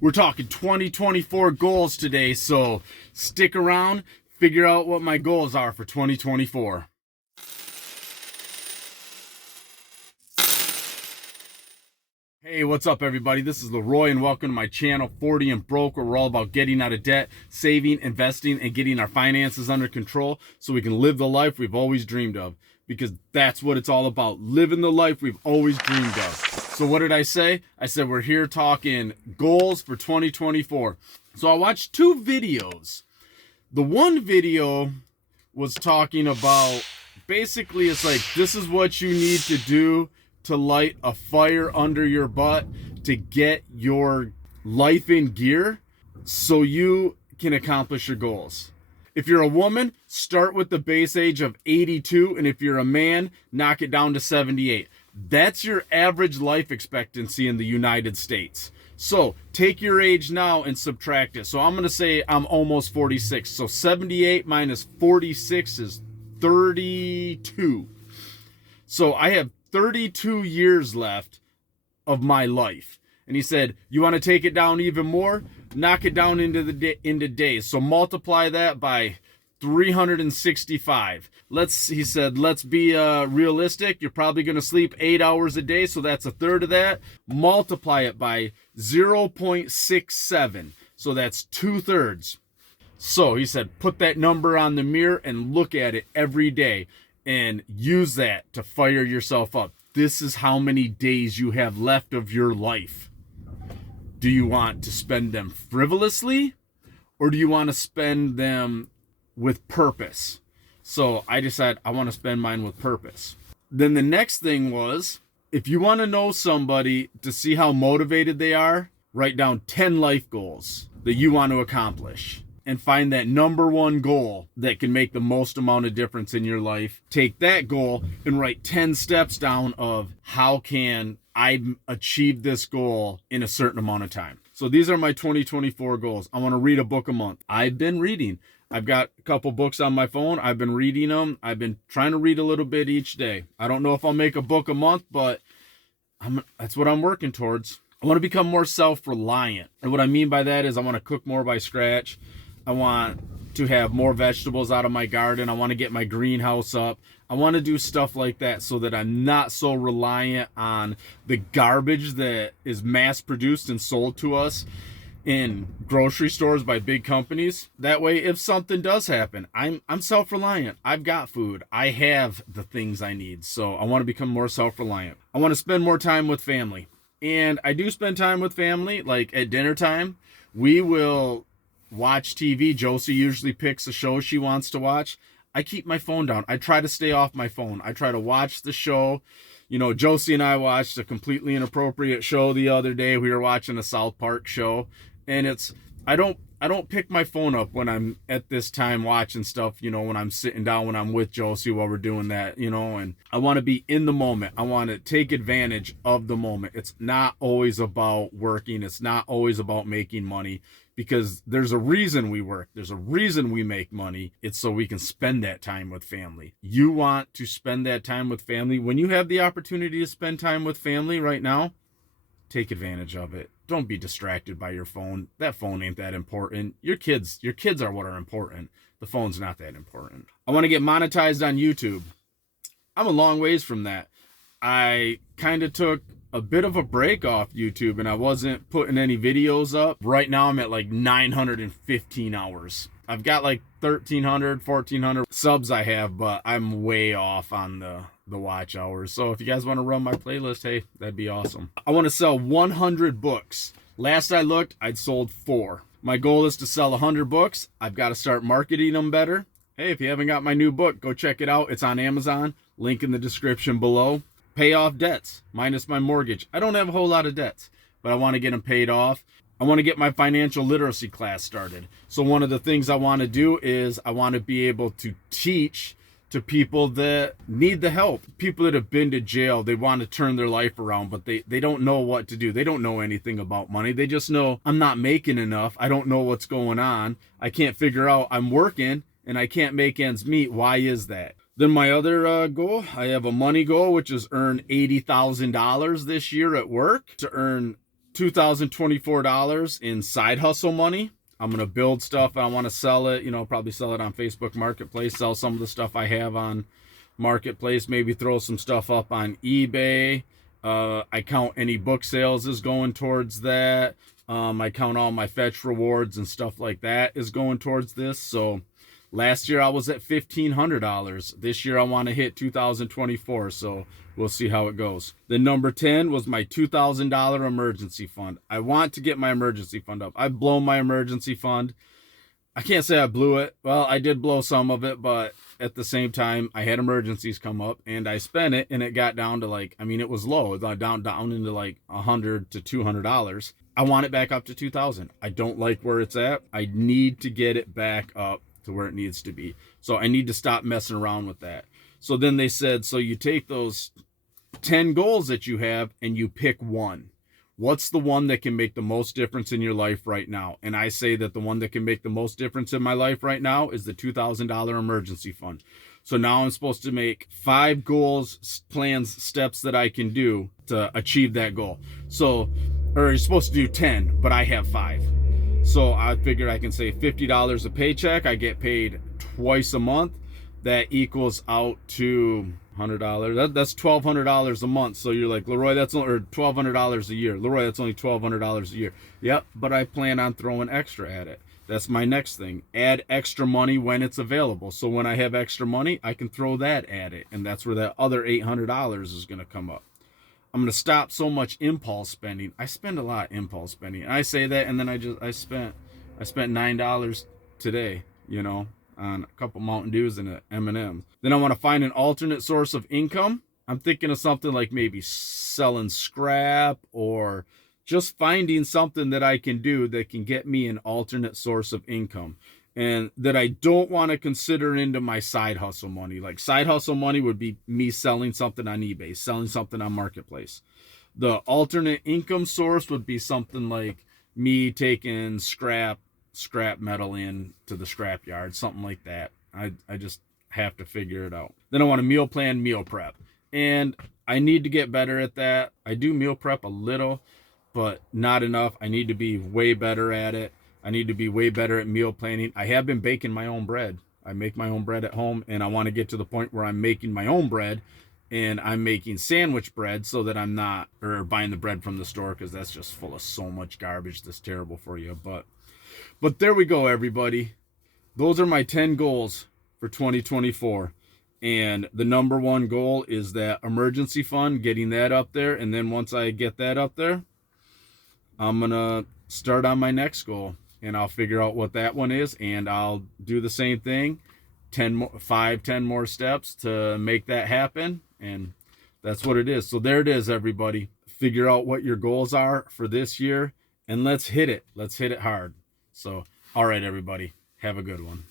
We're talking 2024 goals today, so stick around, figure out what my goals are for 2024. Hey, what's up everybody? This is Leroy and welcome to my channel 40 and Broke, where we're all about getting out of debt, saving, investing, and getting our finances under control so we can live the life we've always dreamed of. Because that's what it's all about, living the life we've always dreamed of. So what did I say? I said we're here talking goals for 2024. So I watched two videos. The one video was talking about, basically it's like, this is what you need to do to light a fire under your butt to get your life in gear so you can accomplish your goals. If you're a woman, start with the base age of 82, and if you're a man, knock it down to 78. That's your average life expectancy in the United States. So take your age now and subtract it. So I'm going to say I'm almost 46. So 78 minus 46 is 32. So I have 32 years left of my life. And he said, you want to take it down even more? Knock it down into days. So multiply that by 365. He said, let's be realistic. You're probably going to sleep 8 hours a day, so that's a third of that. Multiply it by 0.67. So that's 2/3. So he said, put that number on the mirror and look at it every day and use that to fire yourself up. This is how many days you have left of your life. Do you want to spend them frivolously, or do you want to spend them with purpose? So I decided I want to spend mine with purpose. Then the next thing was, if you want to know somebody to see how motivated they are, write down 10 life goals that you want to accomplish and find that number one goal that can make the most amount of difference in your life. Take that goal and write 10 steps down of how can I achieve this goal in a certain amount of time. So these are my 2024 goals. I want to read a book a month. I've been reading. I've got a couple books on my phone. I've been reading them. I've been trying to read a little bit each day. I don't know if I'll make a book a month, but that's what I'm working towards. I want to become more self-reliant. And what I mean by that is I want to cook more by scratch. I want to have more vegetables out of my garden. I want to get my greenhouse up. I want to do stuff like that so that I'm not so reliant on the garbage that is mass produced and sold to us in grocery stores by big companies. That way, if something does happen, I'm self-reliant. I've got food. I have the things I need. So I want to become more self-reliant. I want to spend more time with family. And I do spend time with family, like at dinner time. We will watch TV. Josie usually picks a show she wants to watch. I keep my phone down. I try to stay off my phone. I try to watch the show. You know, Josie and I watched a completely inappropriate show the other day. We were watching a South Park show, and I don't pick my phone up when I'm at this time watching stuff, you know, when I'm sitting down, when I'm with Josie while we're doing that, you know, and I want to be in the moment. I want to take advantage of the moment. It's not always about working. It's not always about making money, because there's a reason we work. There's a reason we make money. It's so we can spend that time with family. You want to spend that time with family. When you have the opportunity to spend time with family right now, take advantage of it. Don't be distracted by your phone. That phone ain't that important. Your kids are what are important. The phone's not that important. I want to get monetized on YouTube. I'm a long ways from that. I kind of took a bit of a break off YouTube and I wasn't putting any videos up. Right now I'm at like 915 hours. I've got like 1,300, 1,400 subs I have, but I'm way off on the watch hours. So if you guys want to run my playlist, hey, that'd be awesome. I want to sell 100 books. Last I looked, I'd sold 4. My goal is to sell 100 books. I've got to start marketing them better. Hey, if you haven't got my new book, go check it out. It's on Amazon. Link in the description below. Pay off debts, minus my mortgage. I don't have a whole lot of debts, but I want to get them paid off. I want to get my financial literacy class started. So one of the things I want to do is I want to be able to teach to people that need the help. People that have been to jail, they want to turn their life around, but they don't know what to do. They don't know anything about money. They just know, I'm not making enough. I don't know what's going on. I can't figure out, I'm working and I can't make ends meet. Why is that? Then my other goal, I have a money goal, which is earn $80,000 this year at work, to earn $2,024 in side hustle money. I'm going to build stuff. I want to sell it, probably sell it on Facebook Marketplace, sell some of the stuff I have on Marketplace, maybe throw some stuff up on eBay. I count any book sales as going towards that. I count all my fetch rewards and stuff like that is going towards this. So last year I was at $1,500. This year I want to hit 2024. So we'll see how it goes. The number 10 was my $2,000 emergency fund. I want to get my emergency fund up. I've blown my emergency fund. I can't say I blew it. Well, I did blow some of it, but at the same time, I had emergencies come up and I spent it, and it got down to it was low. It got down into like $100 to $200. I want it back up to 2,000. I don't like where it's at. I need to get it back up to where it needs to be. So I need to stop messing around with that. So then they said, so you take those 10 goals that you have and you pick one. What's the one that can make the most difference in your life right now? And I say that the one that can make the most difference in my life right now is the $2,000 emergency fund. So now I'm supposed to make 5 goals, plans, steps that I can do to achieve that goal. So, or you're supposed to do 10, but I have 5. So I figured I can say $50 a paycheck. I get paid twice a month. That equals out to $100. That's $1,200 a month. So you're like, Leroy, that's only, or $1,200 a year. Leroy, that's only $1,200 a year. Yep, but I plan on throwing extra at it. That's my next thing. Add extra money when it's available. So when I have extra money, I can throw that at it, and that's where that other $800 is going to come up. I'm going to stop so much impulse spending. I spend a lot of impulse spending. And I say that, and then I spent $9 today, on a couple Mountain Dews and an M&M. Then I want to find an alternate source of income. I'm thinking of something like maybe selling scrap, or just finding something that I can do that can get me an alternate source of income, and that I don't want to consider into my side hustle money. Like side hustle money would be me selling something on eBay, selling something on Marketplace. The alternate income source would be something like me taking scrap metal in to the scrap yard, something like that. I just have to figure it out. Then I want to meal plan, meal prep, and I need to get better at that. I do meal prep a little, but not enough. I need to be way better at it. I need to be way better at meal planning. I have been baking my own bread. I make my own bread at home, and I want to get to the point where I'm making my own bread, and I'm making sandwich bread, so that I'm not buying the bread from the store, because that's just full of so much garbage that's terrible for you. But there we go, everybody. Those are my 10 goals for 2024. And the number one goal is that emergency fund, getting that up there. And then once I get that up there, I'm going to start on my next goal. And I'll figure out what that one is. And I'll do the same thing, 10 more steps to make that happen. And that's what it is. So there it is, everybody. Figure out what your goals are for this year. And let's hit it. Let's hit it hard. So, all right, everybody, have a good one.